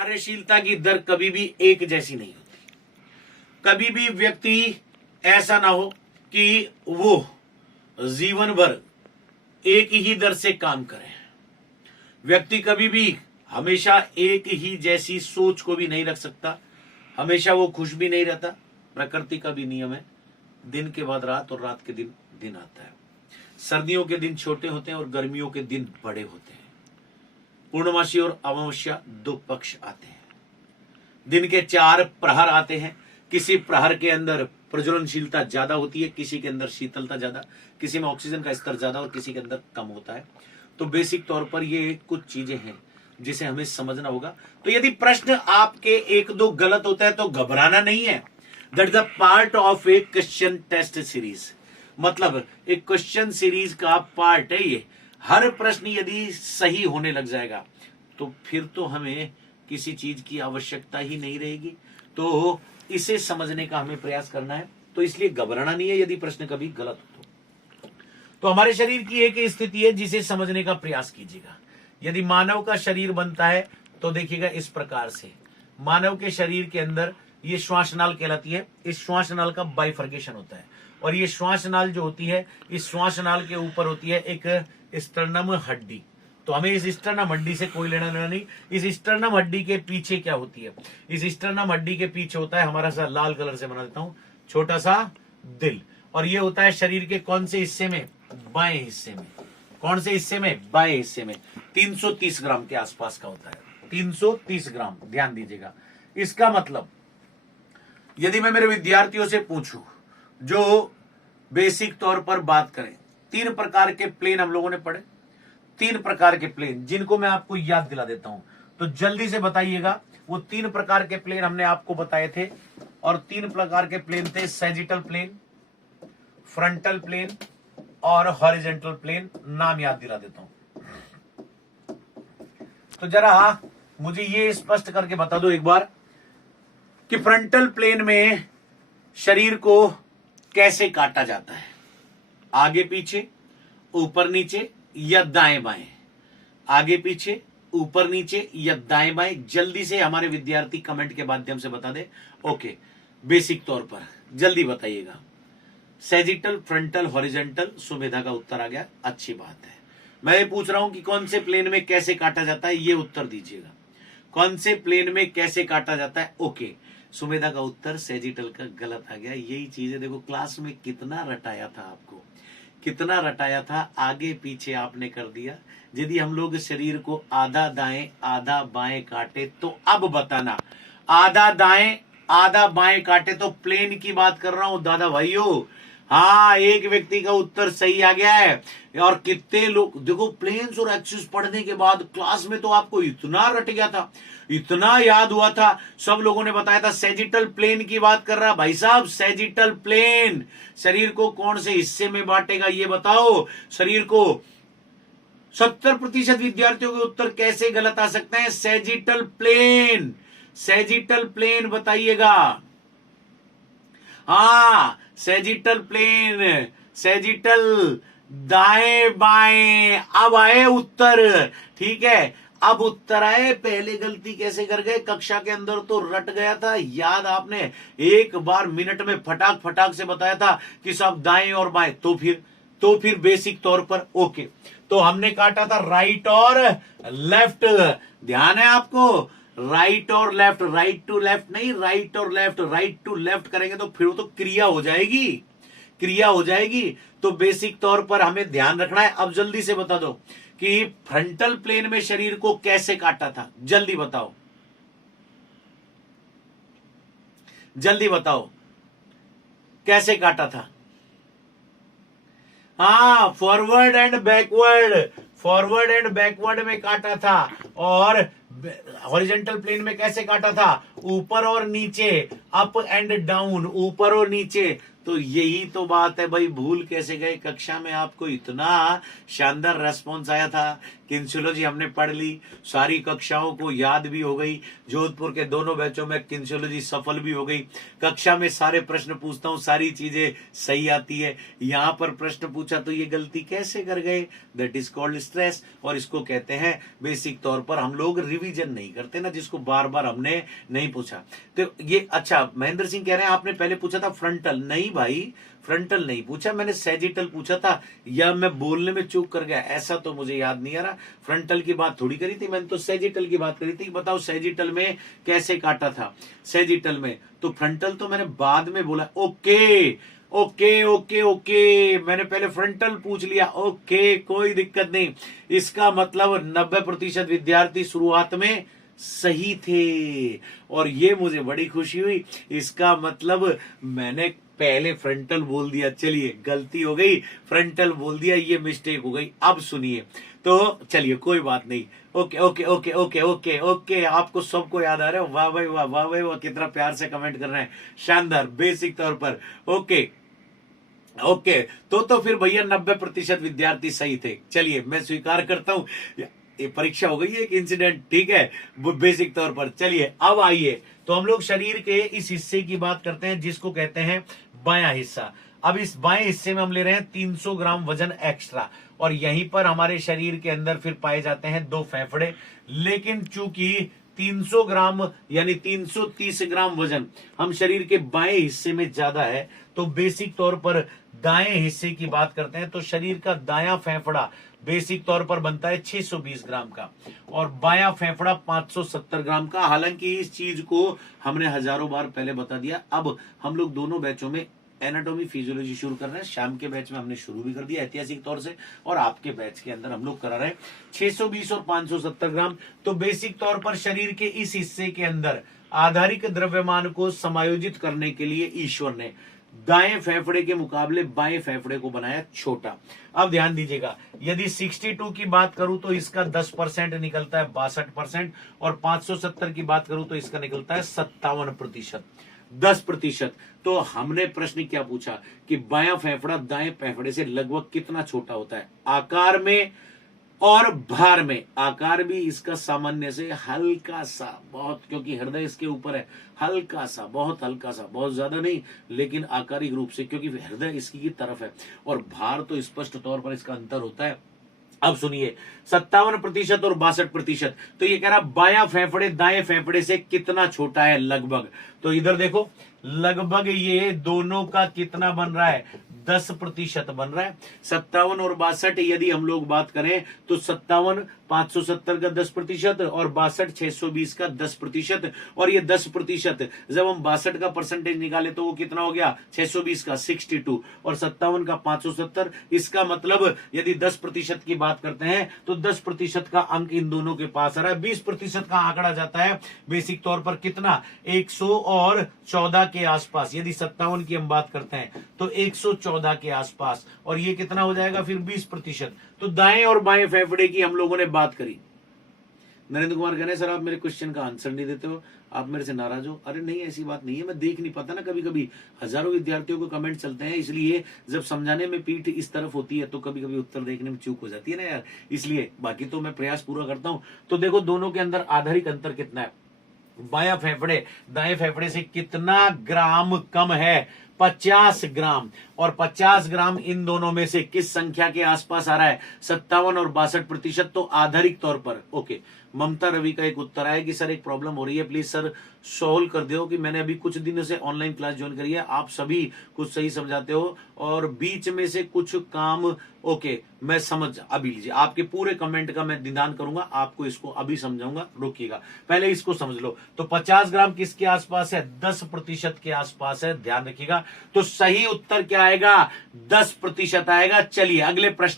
कार्यशीलता की दर कभी भी एक जैसी नहीं होती। कभी भी व्यक्ति ऐसा ना हो कि वो जीवन भर एक ही दर से काम करे। व्यक्ति कभी भी हमेशा एक ही जैसी सोच को भी नहीं रख सकता, हमेशा वो खुश भी नहीं रहता। प्रकृति का भी नियम है, दिन के बाद रात और रात के दिन दिन आता है। सर्दियों के दिन छोटे होते हैं और गर्मियों के दिन बड़े होते हैं। पूर्णमासी और अमावस्या दो पक्ष आते हैं। दिन के 4 प्रहर आते हैं। किसी प्रहर के अंदर प्रज्वलनशीलता ज्यादा होती है, किसी के अंदर शीतलता ज्यादा, किसी में ऑक्सीजन का स्तर ज्यादा और किसी के अंदर कम होता है। तो बेसिक तौर पर ये कुछ चीजें हैं जिसे हमें समझना होगा। तो यदि प्रश्न आपके 1-2 गलत होता है तो घबराना नहीं है। That is the part of a question test series. मतलब एक क्वेश्चन सीरीज का पार्ट है ये। हर प्रश्न यदि सही होने लग जाएगा तो फिर तो हमें किसी चीज की आवश्यकता ही नहीं रहेगी। तो इसे समझने का हमें प्रयास करना है। तो इसलिए घबराना नहीं है यदि प्रश्न कभी गलत हो तो हमारे शरीर की एक स्थिति है जिसे समझने का प्रयास कीजिएगा। यदि मानव का शरीर बनता है तो देखिएगा इस प्रकार से। मानव के शरीर के अंदर ये श्वासनाल कहलाती है। इस श्वासनाल का बाइफर्केशन होता है और ये श्वासनाल जो होती है, इस श्वासनाल के ऊपर होती है एक स्टर्नम हड्डी। तो हमें इस स्टर्नम हड्डी से कोई लेना देना नहीं। इस स्टर्नम हड्डी के पीछे क्या होती है? इस स्टर्नम हड्डी के पीछे होता है, हमारा सा लाल कलर से बना देता हूं, छोटा सा दिल। और ये होता है शरीर के कौन से हिस्से में? बाएं हिस्से में। कौन से हिस्से में? बाएं हिस्से में। 330 ग्राम के आसपास का होता है। 330 ग्राम, ध्यान दीजिएगा। इसका मतलब यदि मैं मेरे विद्यार्थियों से पूछूं जो बेसिक तौर पर बात करें, 3 प्रकार के प्लेन हम लोगों ने पढ़े। 3 प्रकार के प्लेन जिनको मैं आपको याद दिला देता हूं, तो जल्दी से बताइएगा। वो 3 प्रकार के प्लेन हमने आपको बताए थे और 3 प्रकार के प्लेन थे सैजिटल प्लेन, फ्रंटल प्लेन और हॉरिजॉन्टल प्लेन। नाम याद दिला देता हूं। तो जरा मुझे ये स्पष्ट करके बता दो एक बार कि फ्रंटल प्लेन में शरीर को कैसे काटा जाता है? आगे पीछे, ऊपर नीचे या दाएं बाएं? आगे पीछे, ऊपर नीचे या दाएं बाएं? जल्दी से हमारे विद्यार्थी कमेंट के माध्यम से बता दे। ओके, बेसिक तौर पर जल्दी बताइएगा। Sagittal, frontal, horizontal. सुमेधा का उत्तर आ गया, अच्छी बात है। मैं ये पूछ रहा हूं कि कौन से प्लेन में कैसे काटा जाता है, ये उत्तर दीजिएगा। कौन से प्लेन में कैसे काटा जाता है? ओके, सुमेधा का उत्तर सैजिटल का गलत आ गया। यही चीज है, देखो क्लास में कितना रटाया था आपको, कितना रटाया था, आगे पीछे आपने कर दिया। यदि हम लोग शरीर को आधा दाएं आधा बाएं काटे तो अब बताना, आधा दाएं आधा बाएं काटे तो प्लेन की बात कर रहा हूं दादा भाइयों। हाँ, एक व्यक्ति का उत्तर सही आ गया है। और कितने लोग देखो, प्लेन्स और एक्सिस पढ़ने के बाद क्लास में तो आपको इतना रट गया था, इतना याद हुआ था। सब लोगों ने बताया था सैजिटल प्लेन की बात कर रहा। भाई साहब, सैजिटल प्लेन शरीर को कौन से हिस्से में बांटेगा ये बताओ। शरीर को 70% विद्यार्थियों के उत्तर कैसे गलत आ सकते हैं? सैजिटल प्लेन, सैजिटल प्लेन बताइएगा। हाँ, सैजिटल प्लेन, सैजिटल दाएं बाएं। अब आए उत्तर, ठीक है, अब उत्तर आए। पहले गलती कैसे कर गए? कक्षा के अंदर तो रट गया था, याद आपने एक बार मिनट में फटाक फटाक से बताया था कि सब दाएं और बाएं। तो फिर बेसिक तौर पर ओके। तो हमने काटा था राइट और लेफ्ट। ध्यान है आपको? राइट और लेफ्ट, राइट टू लेफ्ट नहीं, राइट और लेफ्ट। राइट टू लेफ्ट करेंगे तो फिर तो क्रिया हो जाएगी, क्रिया हो जाएगी। तो बेसिक तौर पर हमें ध्यान रखना है। अब जल्दी से बता दो कि फ्रंटल प्लेन में शरीर को कैसे काटा था। जल्दी बताओ, जल्दी बताओ, कैसे काटा था? हाँ, forward and backward, forward and backward में काटा था। और हॉरिजॉन्टल प्लेन में कैसे काटा था? ऊपर और नीचे, अप एंड डाउन, ऊपर और नीचे। तो यही तो बात है भाई, भूल कैसे गए? कक्षा में आपको इतना शानदार रेस्पॉन्स आया था किन्सियोलॉजी हमने पढ़ ली, सारी कक्षाओं को याद भी हो गई, जोधपुर के दोनों बैचों में किन्सियोलॉजी सफल भी हो गई, कक्षा में सारे प्रश्न पूछता हूं, सारी चीजें सही आती है। यहां पर प्रश्न पूछा तो ये गलती कैसे कर गए, दैट इज कॉल्ड स्ट्रेस, और इसको कहते हैं बेसिक तौर पर हम लोग रिवीजन नहीं करते ना, जिसको बार बार हमने नहीं पूछा। तो ये अच्छा, महेंद्र सिंह कह रहे हैं आपने पहले पूछा था फ्रंटल, नहीं भाई फ्रंटल नहीं पूछा मैंने, सैजिटल पूछा था, या मैं बोलने में चूक कर गया, ऐसा तो मुझे याद नहीं आ रहा। फ्रंटल की बात थोड़ी करी थी मैंने, तो सैजिटल की बात करी थी। बताओ सैजिटल में कैसे काटा था, सैजिटल में, तो फ्रंटल तो मैंने बाद में बोला। ओके ओके ओके ओके, मैंने पहले फ्रंटल पूछ लिया, ओके कोई दिक्कत नहीं। इसका मतलब 90% विद्यार्थी शुरुआत में सही थे, और ये मुझे बड़ी खुशी हुई। इसका मतलब मैंने पहले फ्रंटल बोल दिया, चलिए गलती हो गई, फ्रंटल बोल दिया, ये मिस्टेक हो गई। अब सुनिए, तो चलिए कोई बात नहीं, okay okay okay okay okay okay, आपको सबको याद आ रहा है, वाह भाई वाह, वाह भाई वाह, कितना प्यार से कमेंट कर रहे हैं, शानदार, बेसिक तौर पर। ओके ओके, तो फिर भैया 90% विद्यार्थी सही थे, चलिए मैं स्वीकार करता हूं, ये परीक्षा हो गई है एक इंसिडेंट, ठीक है, बेसिक तौर पर। चलिए अब आइए, तो हम लोग शरीर के इस हिस्से की बात करते हैं जिसको कहते हैं बायां हिस्सा। अब इस बाएं हिस्से में हम ले रहे हैं 300 ग्राम वजन एक्स्ट्रा, और यहीं पर हमारे शरीर के अंदर फिर पाए जाते हैं 2 फेफड़े। लेकिन चूंकि 300 ग्राम यानी 330 ग्राम वजन हम शरीर के बाएं हिस्से में ज्यादा है, तो बेसिक तौर पर दाएं हिस्से की बात करते हैं, तो शरीर का दायां फेफड़ा बेसिक तौर पर बनता है 620 ग्राम का, और बायां फेफड़ा 570 ग्राम का। हालांकि इस चीज को हमने हजारों बार पहले बता दिया। अब हम लोग दोनों बैचों में एनाटॉमी फिजियोलॉजी शुरू कर रहे हैं, शाम के बैच में हमने शुरू भी कर दिया ऐतिहासिक तौर से, और आपके बैच के अंदर हम लोग करा रहे हैं 620 और 570 ग्राम। तो बेसिक तौर पर शरीर के इस हिस्से के अंदर आधारिक द्रव्यमान को समायोजित करने के लिए ईश्वर ने दाएं फेफड़े के मुकाबले बाएं फेफड़े को बनाया छोटा। अब ध्यान दीजिएगा, यदि 62 की बात करूं तो इसका 10% निकलता है 62%, और 570 की बात करूं तो इसका निकलता है 57%, 10%। तो हमने प्रश्न क्या पूछा कि बायां फेफड़ा दाएं फेफड़े से लगभग कितना छोटा होता है, आकार में और भार में। आकार भी इसका सामान्य से हल्का सा बहुत, क्योंकि हृदय इसके ऊपर है, हल्का सा, बहुत हल्का सा, बहुत ज्यादा नहीं, लेकिन आकारिक रूप से क्योंकि हृदय इसकी की तरफ है, और भार तो स्पष्ट तौर पर इसका अंतर होता है। अब सुनिए, 57% और 62%, तो ये कह रहा बायां फेफड़े दाएं फेफड़े से कितना छोटा है लगभग। तो इधर देखो, लगभग ये दोनों का कितना बन रहा है, 10% बन रहा है। 57 और 62 यदि हम लोग बात करें तो 57 570 का 10% और 62 620 का 10%, और ये 10% जब हम 62 का परसेंटेज निकाले तो वो कितना हो गया, 620 का 62, और 57 का 570। इसका मतलब यदि 10% की बात करते हैं तो 10% का अंक इन दोनों के पास आ रहा है। 20% का आंकड़ा जाता है बेसिक तौर पर कितना, 114 के आसपास। यदि 57 की हम बात करते हैं तो 114 के आसपास, और ये कितना हो जाएगा फिर 20%। तो दाएं और बाएं फेफड़े की हम लोगों ने बात करी। नरेंद्र कुमार कह रहे हैं सर आप मेरे क्वेश्चन का आंसर नहीं देते हो, आप मेरे से नाराज हो। अरे नहीं, ऐसी बात नहीं है, मैं देख नहीं पाता ना, कभी कभी हजारों विद्यार्थियों को कमेंट चलते हैं, इसलिए जब समझाने में पीठ इस तरफ होती है तो कभी कभी उत्तर देखने में चूक हो जाती है ना यार, इसलिए। बाकी तो मैं प्रयास पूरा करता हूं। तो देखो दोनों के अंदर आधारिक अंतर कितना है, बायां फेफड़े दाएं फेफड़े से कितना ग्राम कम है, 50 ग्राम, और 50 ग्राम इन दोनों में से किस संख्या के आसपास आ रहा है, 57 और 62%। तो आधारिक तौर पर ओके। ममता रवि का एक उत्तर आया कि सर एक प्रॉब्लम हो रही है, प्लीज सर सॉल्व कर दो, कि मैंने अभी कुछ दिनों से ऑनलाइन क्लास ज्वाइन करी है, आप सभी कुछ सही समझाते हो और बीच में से कुछ काम, ओके मैं समझ, अभी लीजिए आपके पूरे कमेंट का मैं निदान करूंगा, आपको इसको अभी समझाऊंगा, रुकिएगा पहले इसको समझ लो। तो 50 ग्राम किसके आसपास है, 10% के आसपास है, ध्यान रखिएगा। तो सही उत्तर क्या आएगा, 10% आएगा। चलिए अगले प्रश्न